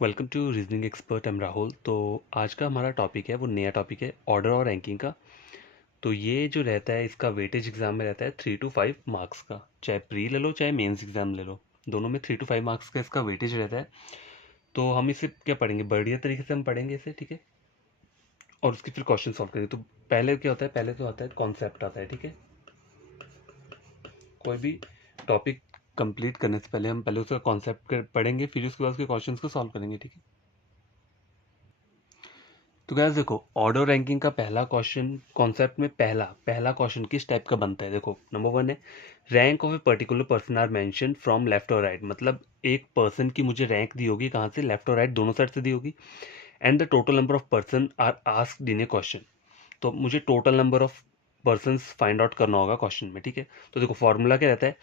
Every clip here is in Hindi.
Welcome to reasoning expert. Am Rahul. तो आज का हमारा टॉपिक है वो नया टॉपिक है ऑर्डर और रैंकिंग का। तो ये जो रहता है इसका वेटेज एग्जाम में रहता है 3 to 5 मार्क्स का, चाहे प्री ले लो चाहे मेंस एग्जाम ले लो, दोनों में 3 to 5 मार्क्स का इसका वेटेज रहता है। तो हम इसे क्या पढ़ेंगे, बढ़िया तरीके से हम पढ़ेंगे इसे, ठीक है। और उसके फिर क्वेश्चन सॉल्व करेंगे। तो पहले क्या होता है, पहले तो आता है कॉन्सेप्ट आता है, ठीक है। कोई भी टॉपिक कंप्लीट करने से पहले हम पहले उसका कॉन्सेप्ट पढ़ेंगे, फिर उसके बाद उसके क्वेश्चन को सॉल्व करेंगे, ठीक है। तो गैस देखो, ऑर्डर रैंकिंग का पहला क्वेश्चन कॉन्सेप्ट में पहला पहला क्वेश्चन किस टाइप का बनता है। देखो, नंबर 1 है rank of a particular person are mention from left और राइट। मतलब एक पर्सन की मुझे रैंक दी होगी, कहाँ से, लेफ्ट और राइट दोनों साइड से दी होगी। And the total number of person are asked in a question. तो मुझे total number of person find out करना होगा क्वेश्चन में, ठीक है। तो देखो फॉर्मूला क्या रहता है,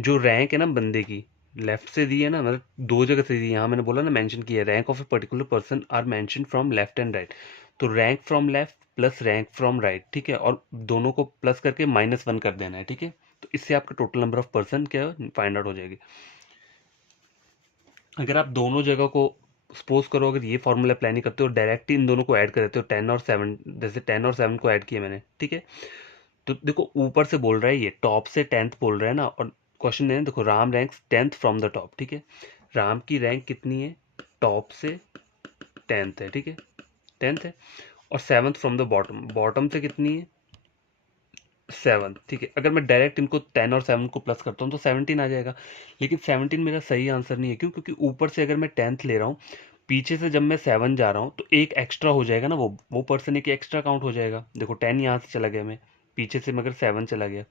जो रैंक है ना बंदे की, लेफ्ट से दी है ना, मतलब दो जगह से दी है, यहाँ मैंने बोला ना मेंशन किया है, rank of a particular person are mention from left and right. तो rank from left plus rank from right, ठीक है, और दोनों को प्लस करके -1 कर देना है, ठीक है। तो इससे आपका टोटल नंबर ऑफ पर्सन क्या फाइंड आउट हो जाएगी। अगर आप दोनों जगह को सपोज करो, अगर ये फॉर्मूला अप्लाई नहीं करते हो, डायरेक्ट इन दोनों को ऐड कर देते हो, 10 और 7, जैसे 10 और 7 को ऐड किया मैंने, ठीक है। तो देखो ऊपर से बोल रहा है, ये टॉप से 10th बोल रहा है ना, और क्वेश्चन है देखो, Ram ranks 10th from the top, ठीक है। राम की रैंक कितनी है, टॉप से 10th है, ठीक है, 10th है। और 7th from the bottom, bottom से कितनी है, 7th, ठीक है। अगर मैं डायरेक्ट इनको 10 और 7 को प्लस करता हूँ तो 17 आ जाएगा। लेकिन 17 मेरा सही आंसर नहीं है, क्यों? क्योंकि ऊपर से अगर मैं 10th ले रहा हूँ, पीछे से जब मैं 7 जा रहा हूँ, तो एक एक्स्ट्रा हो जाएगा ना, वो पर्सन एक एक्स्ट्रा काउंट हो जाएगा। देखो 10 यहाँ से चला गया, मैं पीछे से मगर 7 चला गया,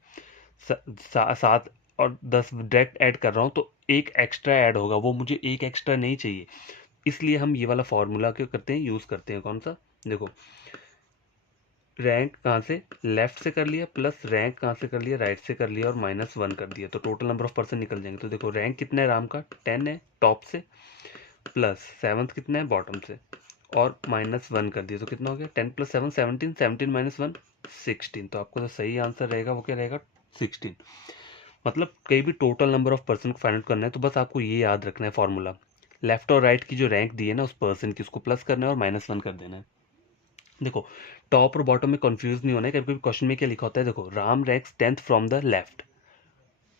7 और 10 डायरेक्ट ऐड कर रहा हूँ, तो एक एक्स्ट्रा ऐड होगा, वो मुझे एक एक्स्ट्रा नहीं चाहिए। इसलिए हम ये वाला फॉर्मूला क्यों करते हैं, यूज़ करते हैं। कौन सा, देखो, रैंक कहाँ से, लेफ्ट से कर लिया, प्लस रैंक कहाँ से कर लिया, राइट से कर लिया, और -1 कर दिया, तो टोटल नंबर ऑफ पर्सन निकल जाएंगे। तो देखो रैंक कितना है राम का, 10 है टॉप से, प्लस 7th कितना है बॉटम से, और -1 कर दिया, तो कितना हो गया, 10 + 7 17, 17 - 1 16। तो आपको जो सही आंसर रहेगा वो क्या रहेगा, 16। मतलब कहीं भी टोटल नंबर ऑफ पर्सन को फाइंड आउट करना है तो बस आपको ये याद रखना है फॉर्मूला, लेफ्ट और राइट की जो रैंक दी है ना उस पर्सन की, उसको प्लस करना है और -1 कर देना है। देखो टॉप और बॉटम में कंफ्यूज नहीं होना है, कभी कभी क्वेश्चन में क्या लिखा होता है, देखो Ram ranks 10th from the left,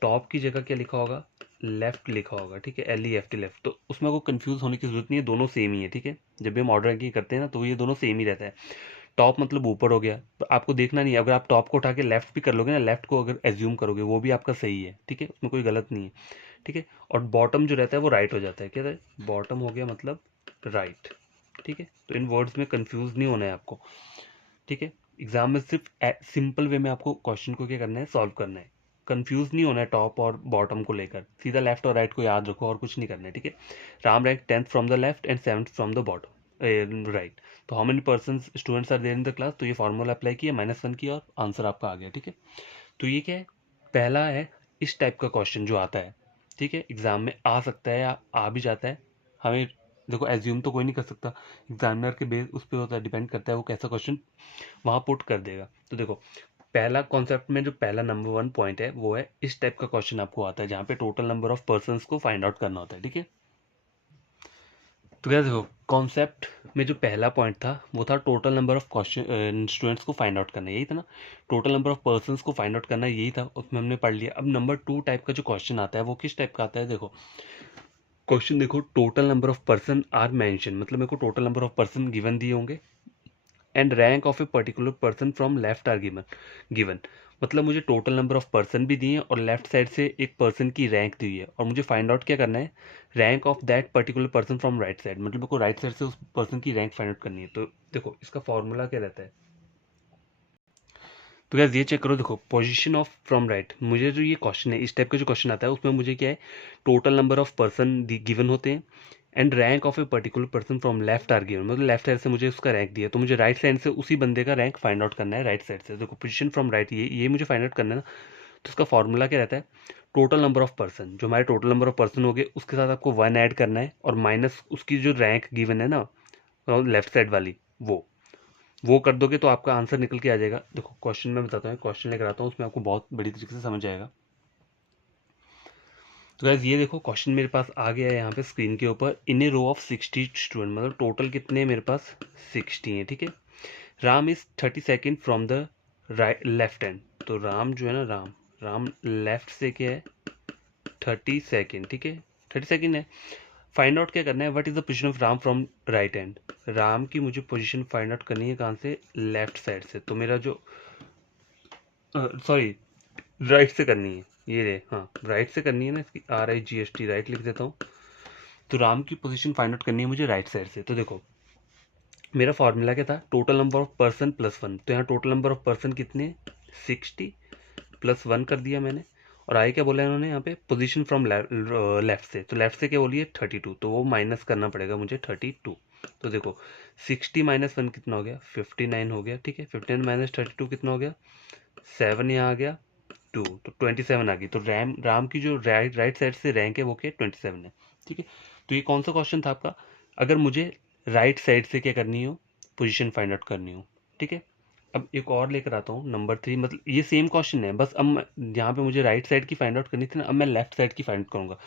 top की जगह क्या लिखा होगा, लेफ्ट लिखा होगा, ठीक है, LEFT लेफ्ट। तो उसमें को कंफ्यूज होने की जरूरत नहीं है, दोनों सेम ही है, ठीक है। जब भी हम ऑर्डर रैंकिंग करते हैं ना, तो ये दोनों सेम ही रहता है। टॉप मतलब ऊपर हो गया, तो आपको देखना नहीं है, अगर आप टॉप को उठा के लेफ्ट भी कर लोगे ना, लेफ्ट को अगर एज्यूम करोगे, वो भी आपका सही है, ठीक है, उसमें कोई गलत नहीं है, ठीक है। और बॉटम जो रहता है वो राइट हो जाता है, क्या है, बॉटम हो गया मतलब राइट, ठीक है। तो इन वर्ड्स में कंफ्यूज नहीं होना है आपको, ठीक है। एग्जाम में सिर्फ सिंपल वे में आपको क्वेश्चन को क्या करना है, सॉल्व करना है। कंफ्यूज नहीं होना है टॉप और बॉटम को लेकर, सीधा लेफ्ट और राइट को याद रखो और कुछ नहीं करना है, ठीक है। Ram rank 10th from the left and 7th from the bottom, right. तो how many person students are there in the class, तो ये फॉर्मूला अप्लाई किया, -1 किया, और आंसर आपका आ गया, ठीक है। तो ये क्या है, पहला है इस टाइप का क्वेश्चन जो आता है, ठीक है, एग्जाम में आ सकता है या आ भी जाता है। हमें देखो एज्यूम तो कोई नहीं कर सकता, एग्जामिनर के बेस उस पर होता है, डिपेंड करता है वो कैसा क्वेश्चन वहाँ पुट कर देगा। तो देखो पहला कॉन्सेप्ट में जो पहला नंबर 1 पॉइंट है वो है इस टाइप का क्वेश्चन आपको आता है, जहाँ पे टोटल नंबर ऑफ पर्सन को फाइंड आउट करना होता है, ठीक है। तो क्या देखो, कॉन्सेप्ट में जो पहला पॉइंट था वो था total number of question students को फाइंड आउट करना, यही था ना। टोटल नंबर ऑफ पर्सन्स को फाइंड आउट करना यही था, उसमें हमने पढ़ लिया। अब नंबर 2 टाइप का जो क्वेश्चन आता है वो किस टाइप का आता है, देखो क्वेश्चन देखो, total number of person are mention, मतलब मेरे को total number of person given दिए होंगे, and rank of a particular person from left are given given. मतलब मुझे टोटल नंबर ऑफ पर्सन भी दिए हैं और लेफ्ट साइड से एक पर्सन की रैंक दी है, और मुझे फाइंड आउट क्या करना है, rank of that particular person from right side, मतलब मेरे को राइट साइड से उस पर्सन की रैंक फाइंड आउट करनी है। तो देखो इसका फॉर्मूला क्या रहता है, तो गैस ये चेक करो, देखो पोजीशन ऑफ फ्रॉम राइट, मुझे जो ये क्वेश्चन है, इस टाइप का जो क्वेश्चन आता है उसमें मुझे क्या है, total number of person given होते हैं, and rank of a particular person from left are given, मतलब लेफ्ट साइड से मुझे उसका रैंक दिया, तो मुझे राइट साइड से उसी बंदे का रैंक फाइंड आउट करना है, राइट साइड से। देखो पोजीशन फ्रॉम राइट, ये मुझे फाइंड आउट करना है ना। तो उसका फॉर्मूला क्या रहता है, टोटल नंबर ऑफ पर्सन, जो हमारे टोटल नंबर ऑफ पर्सन हो गए उसके साथ आपको 1 ऐड करना है, और माइनस उसकी जो रैंक गिवन है ना लेफ्ट साइड वाली, वो कर दोगे तो आपका आंसर निकल के आ जाएगा। देखो क्वेश्चन में बताता हूँ, क्वेश्चन लेकर आता हूँ, उसमें आपको बहुत बड़ी तरीके से समझ आएगा। तो गाइस ये देखो क्वेश्चन मेरे पास आ गया है यहाँ पे स्क्रीन के ऊपर। इन ए रो ऑफ 60 स्टूडेंट, मतलब टोटल कितने मेरे पास 60 हैं, ठीक है। Ram is 30 second from the right left hand, तो राम जो है ना, राम लेफ्ट से क्या है 30 सेकेंड, ठीक है 30 सेकेंड है। फाइंड आउट क्या करना है, what is the position of Ram from right hand. Ram की मुझे पोजीशन फाइंड आउट करनी है कहाँ से, लेफ्ट साइड से। तो मेरा जो सॉरी राइट से करनी है, ये रे, हाँ राइट से करनी है ना, इसकी RIGHT राइट लिख देता हूँ। तो राम की पोजीशन फाइंड आउट करनी है मुझे राइट साइड से। तो देखो मेरा फॉर्मूला क्या था, total number of person plus 1। तो यहाँ टोटल नंबर ऑफ पर्सन कितने, 60 प्लस 1 कर दिया मैंने। और आगे क्या बोला है इन्होंने यहाँ पे, पोजीशन फ्रॉम लेफ्ट से। तो लेफ्ट से क्या बोलिए 32, तो वो माइनस करना पड़ेगा मुझे 32। तो देखो 60 माइनस 1 कितना हो गया, 59 हो गया, ठीक है। 59 माइनस 32 कितना हो गया, 7 यहाँ आ गया, 2, तो 27 आ गई। तो राम की जो राइट साइड से रैंक है वो क्या 27 है, ठीक है। तो ये कौन सा क्वेश्चन था आपका, अगर मुझे राइट साइड से क्या करनी हो, पोजीशन फाइंड आउट करनी हो, ठीक है। अब एक और लेकर आता हूँ नंबर 3, मतलब ये सेम क्वेश्चन है, बस अब यहाँ पे मुझे राइट साइड की फाइंड आउट करनी थी ना, अब मैं लेफ्ट साइड की फाइंड आउट करूँगा।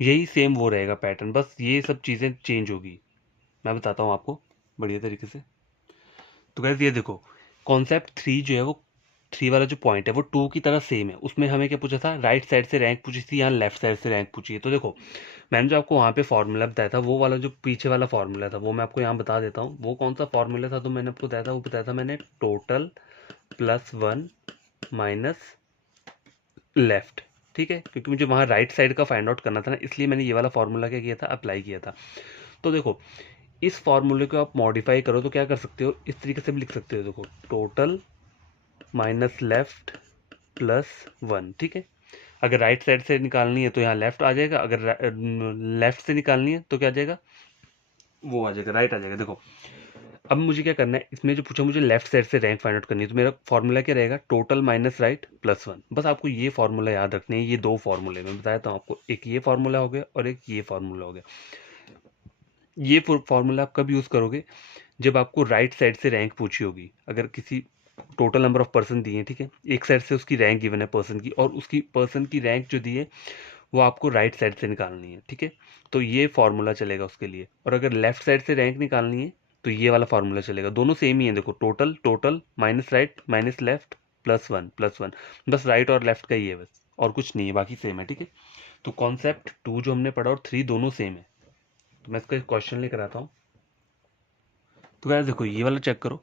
यही सेम वो रहेगा पैटर्न, बस ये सब चीज़ें चेंज होगी। मैं बताता हूँ आपको बढ़िया तरीके से। तो गाइस ये देखो कॉन्सेप्ट 3 जो है वो 3 वाला जो पॉइंट है वो 2 की तरह सेम है। उसमें हमें क्या पूछा था, राइट साइड से रैंक पूछी थी, यहाँ लेफ्ट साइड से रैंक पूछी है। तो देखो मैंने जो आपको वहाँ पे फॉर्मूला बताया था, वो वाला जो पीछे वाला फॉर्मूला था वो मैं आपको यहाँ बता देता हूँ। वो कौन सा फॉर्मूला था तो मैंने आपको बताया था, वो बताया था मैंने टोटल प्लस 1 माइनस लेफ्ट, ठीक है। क्योंकि मुझे वहाँ राइट साइड का फाइंड आउट करना था ना, इसलिए मैंने ये वाला फॉर्मूला क्या किया था, अप्लाई किया था। तो देखो इस फॉर्मूले को आप मॉडिफाई करो तो क्या कर सकते हो, इस तरीके से भी लिख सकते हो। देखो टोटल माइनस लेफ्ट प्लस 1, ठीक है। अगर राइट साइड से निकालनी है तो यहाँ लेफ्ट आ जाएगा, अगर लेफ्ट से निकालनी है तो क्या आ जाएगा, वो आ जाएगा, राइट आ जाएगा। देखो अब मुझे क्या करना है, इसमें जो पूछा मुझे लेफ्ट साइड से रैंक फाइंड आउट करनी है, तो मेरा फॉर्मूला क्या रहेगा, टोटल माइनस राइट प्लस 1। बस आपको ये फॉर्मूला याद रखने हैं, ये दो फॉर्मूले मैं बताया था आपको, एक ये फॉर्मूला हो गया और एक ये फॉर्मूला हो गया। ये फॉर्मूला आप कब यूज़ करोगे, जब आपको राइट साइड से रैंक पूछी होगी। अगर किसी टोटल नंबर ऑफ पर्सन दिए हैं, ठीक है, एक साइड से उसकी रैंक गिवन है पर्सन की, और उसकी पर्सन की रैंक जो दी है वो आपको राइट साइड से निकालनी है, ठीक है। तो ये फॉर्मूला चलेगा उसके लिए। और अगर लेफ्ट साइड से रैंक निकालनी है तो ये वाला फॉर्मूला चलेगा। दोनों सेम ही है, देखो total total minus right minus left plus one, बस राइट और लेफ्ट का ही है बस, और कुछ नहीं है, बाकी सेम है, ठीक है। तो कॉन्सेप्ट 2 जो हमने पढ़ा और 3 दोनों सेम है। तो मैं इसका क्वेश्चन लेकर आता हूँ। तो गाइस देखो ये वाला चेक करो,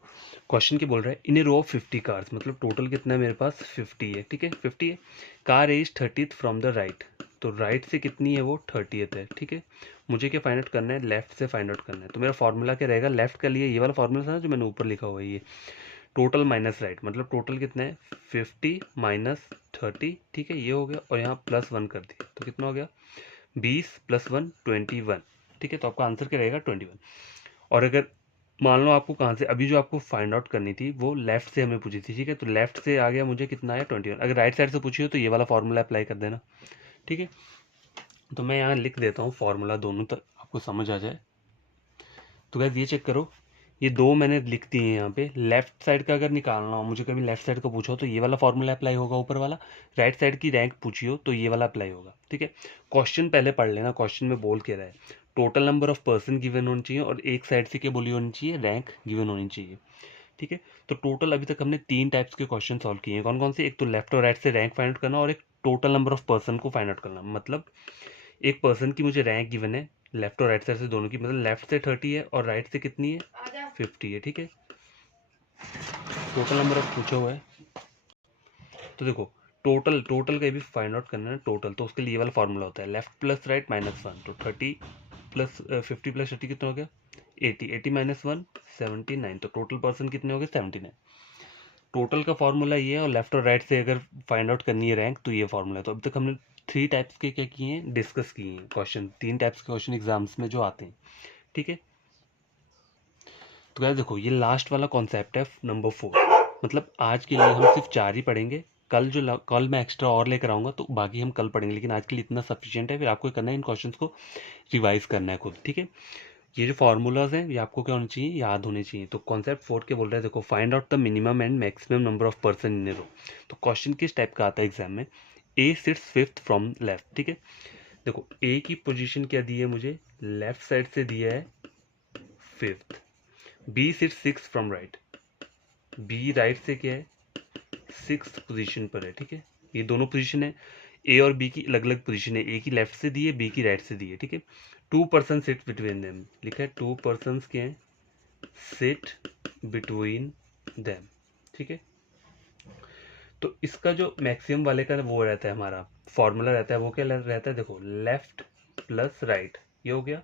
क्वेश्चन क्या बोल रहा है, इन ए रो ऑफ 50 कार्स, मतलब टोटल कितना है मेरे पास 50 है, ठीक है 50 है। Car is 30th from the right, तो राइट से कितनी है वो 30th है, ठीक है। मुझे क्या फाइंड आउट करना है, लेफ्ट से फाइंड आउट करना है। तो मेरा फॉर्मूला क्या रहेगा, लेफ्ट का लिए ये वाला फॉर्मूला था ना जो मैंने ऊपर लिखा हुआ है, ये टोटल माइनस राइट, मतलब टोटल कितना है 50 माइनस 30, ठीक है, ये हो गया। और यहाँ प्लस 1 कर दिया तो कितना हो गया 20 प्लस 1 21, ठीक है। तो आपका आंसर क्या रहेगा 21। और अगर मान लो आपको कहाँ से, अभी जो आपको फाइंड आउट करनी थी वो लेफ्ट से हमें पूछी थी, ठीक है, तो लेफ्ट से आ गया मुझे कितना आया 21। अगर राइट साइड से पूछी हो तो ये वाला फॉर्मूला अप्लाई कर देना, ठीक है। तो मैं यहाँ लिख देता हूँ फॉर्मूला दोनों तक आपको समझ आ जाए। तो गाइस ये चेक करो, ये दो मैंने लिख दिए हैं यहाँ पे। लेफ्ट साइड का अगर निकालना हो मुझे, कभी लेफ्ट साइड का पूछा हो तो ये वाला फॉर्मूला अप्लाई होगा ऊपर वाला, राइट साइड की रैंक पूछी हो तो ये वाला अप्लाई होगा, ठीक है। क्वेश्चन पहले पढ़ लेना, क्वेश्चन में बोल के रहा है total number of person given होनी चाहिए और एक साइड से क्या बोली होनी चाहिए, रैंक गिवन होनी चाहिए, ठीक है। तो टोटल अभी तक हमने 3 टाइप्स के क्वेश्चन सॉल्व किए हैं। कौन कौन से, एक तो लेफ्ट और राइट से रैंक फाइंड आउट करना, और एक टोटल नंबर ऑफ पर्सन को फाइंड आउट करना। मतलब एक पर्सन की मुझे रैंक गिवन है लेफ्ट और राइट साइड से दोनों की, मतलब लेफ्ट से 30 है और राइट से कितनी है 50 है, ठीक है। टोटल नंबर ऑफ पूछा हुआ है, तो देखो टोटल का भी फाइंड आउट करना है टोटल, तो उसके लिए वाला फॉर्मूला होता है लेफ्ट प्लस राइट माइनस 1। तो 30 प्लस 50 प्लस 30 कितना हो गया 80, 80 माइनस 1 79, तो टोटल पर्सन कितने हो गए 79। टोटल का फॉर्मूला ये है, और लेफ्ट और राइट से अगर फाइंड आउट करनी है रैंक तो ये फॉर्मूला है। तो अभी तक हमने 3 टाइप्स के क्या किए हैं, डिस्कस किए हैं क्वेश्चन, 3 टाइप्स के क्वेश्चन एग्जाम्स में जो आते हैं, ठीक है। तो यार देखो ये लास्ट वाला कॉन्सेप्ट है नंबर 4, मतलब आज के लिए हम सिर्फ 4 ही पढ़ेंगे। कल मैं एक्स्ट्रा और लेकर आऊँगा तो बाकी हम कल पढ़ेंगे, लेकिन आज के लिए इतना सफिशिएंट है। फिर आपको करना है इन क्वेश्चंस को रिवाइज करना है खुद, ठीक है। ये जो फार्मूलाज हैं ये आपको क्या होने चाहिए, याद होने चाहिए। तो कॉन्सेप्ट 4 के बोल रहे हैं, देखो find out the minimum and maximum number of person in a row. तो क्वेश्चन किस टाइप का आता है एग्जाम में, A sits fifth from left, ठीक है। देखो ए की पोजीशन क्या दी है मुझे, लेफ्ट साइड से दिया है fifth. B sits six from right, B right से क्या है सिक्स्थ पोजीशन पर है, ठीक है। ये दोनों पोजीशन है, ए और बी की अलग अलग पोजीशन है, ए की लेफ्ट से दी है, बी की राइट से दी है, ठीक है। 2 पर्सन सिट बिटवीन देम, लिखा है 2 पर्सन क्या है, सिट बिटवीन देम, ठीक है। तो इसका जो मैक्सिमम वाले का वो रहता है, हमारा फॉर्मूला रहता है, वो क्या रहता है, देखो लेफ्ट प्लस राइट, ये हो गया,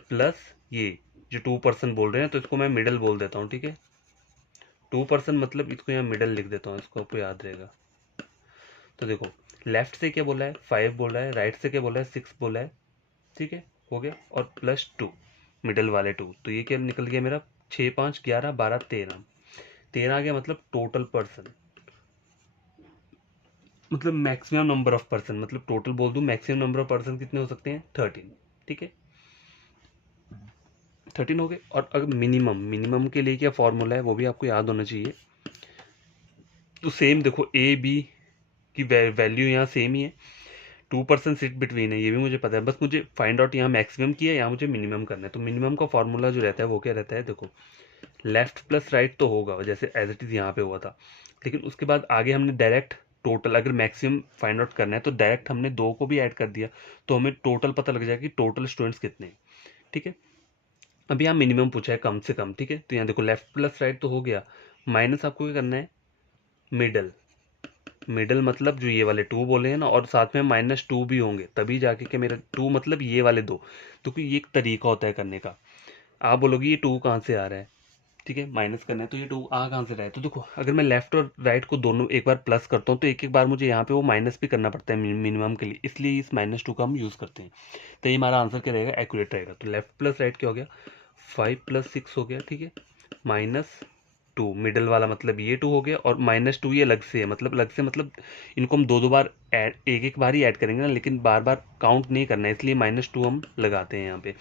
प्लस ये जो 2 पर्सन बोल रहे हैं तो इसको मैं मिडल बोल देता हूँ, ठीक है। 2 पर्सन मतलब इसको यहाँ मिडल लिख देता हूँ, इसको आपको याद रहेगा। तो देखो लेफ्ट से क्या बोला है 5 बोला है, राइट से क्या बोला है 6 बोला है, ठीक है, हो गया। और प्लस 2 मिडल वाले 2, तो ये क्या निकल गया मेरा 6 5 11 12 13, 13 आ गया, मतलब टोटल पर्सन, मतलब मैक्सिमम नंबर ऑफ पर्सन, मतलब टोटल बोल दूं मैक्सिमम नंबर ऑफ पर्सन कितने हो सकते हैं 13, ठीक है। 13 हो गए। और अगर मिनिमम, मिनिमम के लिए क्या फॉर्मूला है वो भी आपको याद होना चाहिए। तो सेम देखो ए बी की वैल्यू यहाँ सेम ही है, 2 पर्सन सिट बिटवीन है, ये भी मुझे पता है, बस मुझे फाइंड आउट यहाँ मैक्सिमम की है, यहाँ मुझे मिनिमम करना है। तो मिनिमम का फॉर्मूला जो रहता है वो क्या रहता है, देखो लेफ्ट प्लस राइट तो होगा जैसे एज इट इज यहाँ पे हुआ था, लेकिन उसके बाद आगे हमने डायरेक्ट टोटल, अगर मैक्सिमम फाइंड आउट करना है तो डायरेक्ट हमने 2 को भी ऐड कर दिया, तो हमें टोटल पता लग जाएगा कि टोटल स्टूडेंट्स कितने हैं, ठीक है। अब यहाँ मिनिमम पूछा है कम से कम, ठीक है। तो यहाँ देखो लेफ्ट प्लस राइट तो हो गया, माइनस आपको क्या करना है मिडल, मिडल मतलब जो ये वाले 2 बोले हैं ना, और साथ में -2 भी होंगे तभी जाके के मेरा 2 मतलब ये वाले 2, तो कि ये एक तरीका होता है करने का। आप बोलोगे ये 2 कहाँ से आ रहा है, ठीक है, माइनस करना है, तो ये 2 आ कहाँ से रहा है, तो देखो अगर मैं लेफ्ट और राइट को दोनों एक बार प्लस करता हूँ तो एक एक बार मुझे यहाँ पे वो माइनस भी करना पड़ता है मिनिमम के लिए, इसलिए इस -2 का हम यूज़ करते हैं। तो ये हमारा आंसर क्या रहेगा, एक्यूरेट रहेगा। तो लेफ्ट प्लस राइट क्या हो गया 5 + 6 हो गया, ठीक है, -2 मिडल वाला मतलब ये 2 हो गया, और -2 ये अलग से है, मतलब अलग से मतलब इनको हम दो दो बार ऐड, एक एक बार ही ऐड करेंगे ना, लेकिन बार बार काउंट नहीं करना है, इसलिए -2 हम लगाते हैं यहाँ पे।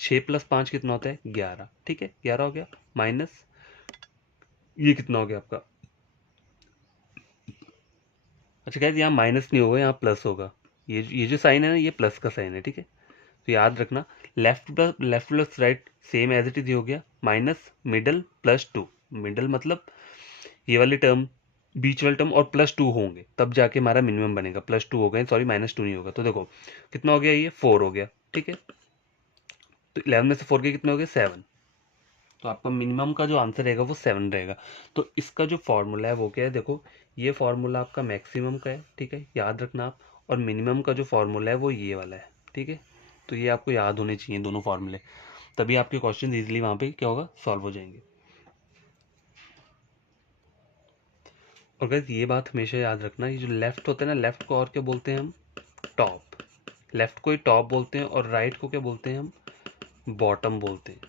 6 + 5 कितना होता है 11, ठीक है, 11 हो गया, माइनस ये कितना हो गया आपका, अच्छा गाइस यहाँ माइनस नहीं होगा, यहाँ प्लस होगा, ये जो साइन है ना ये प्लस का साइन है, ठीक है। तो याद रखना left plus right same as it is हो गया, माइनस मिडल +2, मिडल मतलब ये वाली टर्म, बीच वाली टर्म और +2 होंगे तब जाके हमारा मिनिमम बनेगा, +2 हो गए, सॉरी -2 नहीं होगा। तो देखो कितना हो गया, ये 4 हो गया, ठीक है। तो 11 में से 4 के कितने हो गए 7, तो आपका मिनिमम का जो आंसर रहेगा वो 7 रहेगा। तो इसका जो फॉर्मूला है वो क्या है, देखो ये फॉर्मूला आपका मैक्सिमम का है, ठीक है, याद रखना आप। और मिनिमम का जो फॉर्मूला है वो ये वाला है, ठीक है। तो ये आपको याद होने चाहिए दोनों फॉर्मूले, तभी आपके क्वेश्चन इजीली वहाँ पे क्या होगा सॉल्व हो जाएंगे। और गाइस ये बात हमेशा याद रखना, ये जो लेफ्ट होता है ना, लेफ्ट को और क्या बोलते हैं हम, टॉप, लेफ्ट को ही टॉप बोलते हैं, और राइट को क्या बोलते हैं हम, बॉटम बोलते हैं,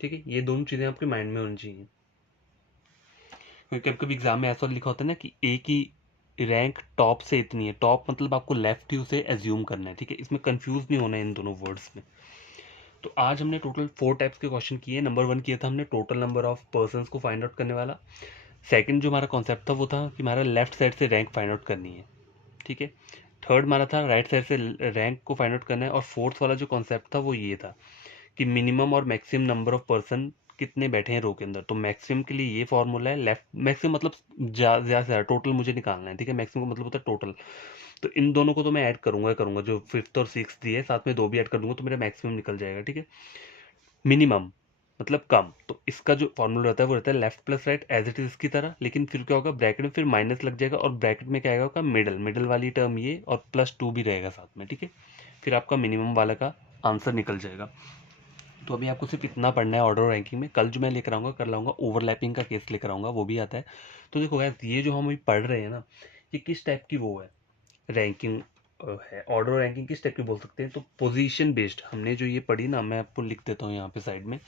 ठीक है। ये दोनों चीज़ें आपके माइंड में होनी चाहिए, क्योंकि कभी कभी एग्जाम में ऐसा लिखा होता है ना कि ए की रैंक टॉप से इतनी है, टॉप मतलब आपको लेफ्ट ही उसे एज्यूम करना है, ठीक है, इसमें कंफ्यूज नहीं होना है इन दोनों वर्ड्स में। तो आज हमने टोटल 4 टाइप्स के क्वेश्चन किए। नंबर 1 किया था हमने टोटल नंबर ऑफ पर्संस को फाइंड आउट करने वाला। सेकंड जो हमारा कॉन्सेप्ट था वो था कि हमारा लेफ्ट साइड से रैंक फाइंड आउट करनी है, ठीक है। थर्ड हमारा था राइट साइड से रैंक को फाइंड आउट करना है। और फोर्थ वाला जो कॉन्सेप्ट था वो ये था कि मिनिमम और मैक्सिमम नंबर ऑफ पर्सन कितने बैठे हैं रो के अंदर। तो मैक्सिमम के लिए ये फॉर्मूला है, लेफ्ट मैक्सिमम मतलब ज़्यादा से ज़्यादा टोटल मुझे निकालना है, ठीक है, मैक्सिमम का मतलब होता है टोटल। तो इन दोनों को तो मैं ऐड करूंगा जो फिफ्थ और सिक्स दिए साथ में 2 भी ऐड कर दूंगा तो मेरा मैक्सिमम निकल जाएगा, ठीक है। मिनिमम मतलब कम, तो इसका जो फॉर्मूला रहता है वो रहता है left plus right as it is इसकी तरह, लेकिन फिर क्या होगा ब्रैकेट में फिर माइनस लग जाएगा, और ब्रैकेट में क्या आएगा आपका मिडल, मिडल वाली टर्म ये, और +2 भी रहेगा साथ में, ठीक है। फिर आपका मिनिमम वाला का आंसर निकल जाएगा। तो अभी आपको सिर्फ इतना पढ़ना है ऑर्डर रैंकिंग में। कल जो मैं लेकर आऊँगा कर लाऊंगा ओवरलैपिंग का केस लेकर आऊँगा, वो भी आता है। तो देखो यार ये जो हम अभी पढ़ रहे हैं ना, ये किस टाइप की वो है रैंकिंग है, ऑर्डर रैंकिंग किस टाइप की बोल सकते हैं, तो पोजीशन बेस्ड हमने जो ये पढ़ी ना, मैं आपको लिख देता हूँ यहाँ पे साइड में।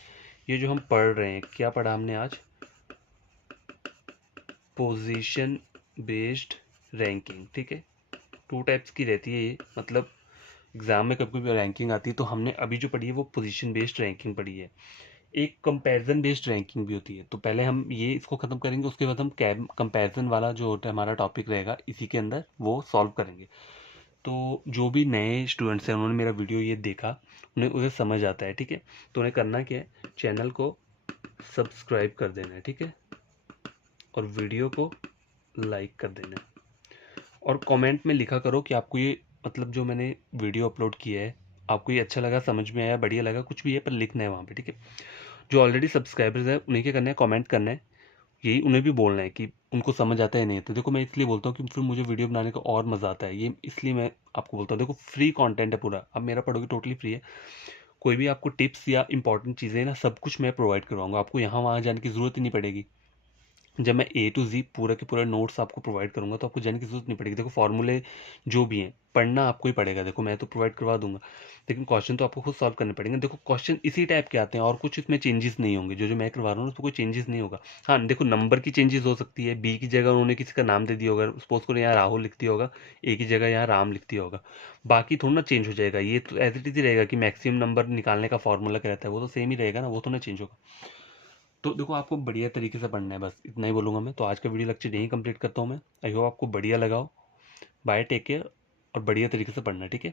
ये जो हम पढ़ रहे हैं, क्या पढ़ा हमने आज, पोजीशन बेस्ड रैंकिंग, ठीक है। 2 टाइप्स की रहती है ये, मतलब एग्जाम में कभी कभी रैंकिंग आती है, तो हमने अभी जो पढ़ी है वो पोजीशन बेस्ड रैंकिंग पढ़ी है। एक कंपैरिजन बेस्ड रैंकिंग भी होती है। तो पहले हम ये इसको ख़त्म करेंगे, उसके बाद हम कंपैरिजन वाला जो होता है हमारा टॉपिक रहेगा इसी के अंदर वो सॉल्व करेंगे। तो जो भी नए स्टूडेंट्स हैं उन्होंने मेरा वीडियो ये देखा, उन्हें उसे समझ आता है, ठीक है। तो उन्हें करना क्या है, चैनल को सब्सक्राइब कर देना है, ठीक है, और वीडियो को लाइक कर देना है। और कमेंट में लिखा करो कि आपको ये मतलब जो मैंने वीडियो अपलोड किया है आपको ये अच्छा लगा, समझ में आया, बढ़िया लगा, कुछ भी है पर लिखना है वहाँ पे, ठीक है। जो ऑलरेडी सब्सक्राइबर्स है उन्हें क्या करना है, कमेंट करना है, यही उन्हें भी बोलना है कि उनको समझ आता है नहीं। तो देखो मैं इसलिए बोलता हूँ कि फिर मुझे वीडियो बनाने का और मज़ा आता है, ये इसलिए मैं आपको बोलता हूँ। देखो फ्री कंटेंट है पूरा, अब मेरा पढ़ोगे टोटली फ्री है। कोई भी आपको टिप्स या इंपॉर्टेंट चीज़ें ना सब कुछ मैं प्रोवाइड करवाऊंगा, आपको यहाँ वहाँ जाने की ज़रूरत ही नहीं पड़ेगी। जब मैं ए टू जी पूरा के पूरा नोट्स आपको प्रोवाइड करूंगा तो आपको जाने की जरूरत नहीं पड़ेगी। देखो फॉर्मूले जो भी हैं पढ़ना आपको ही पड़ेगा, देखो मैं तो प्रोवाइड करवा दूंगा, लेकिन क्वेश्चन तो आपको खुद सॉल्व करने पड़ेंगे। देखो क्वेश्चन इसी टाइप के आते हैं और कुछ इसमें चेंजेस नहीं होंगे, जो जो मैं करवा रहा हूँ उसमें कोई चेंजेस नहीं होगा। हाँ देखो नंबर की चेंजेस हो सकती है, बी की जगह उन्होंने किसी का नाम दे दिया होगा, सपोज करो यहाँ राहुल लिख दिया होगा, ए की जगह यहाँ राम लिख दिया होगा, बाकी थोड़ा ना चेंज हो जाएगा। ये तो एज इट इज ही रहेगा कि मैक्सिमम नंबर निकालने का फॉर्मूला क्या रहता है वो तो सेम ही रहेगा ना, वो तो ना चेंज होगा। तो देखो आपको बढ़िया तरीके से पढ़ना है, बस इतना ही बोलूँगा मैं। तो आज का वीडियो लेक्चर यहीं कंप्लीट करता हूँ मैं। आई होप आपको बढ़िया लगा हो। बाय, टेक केयर, और बढ़िया तरीके से पढ़ना, ठीक है।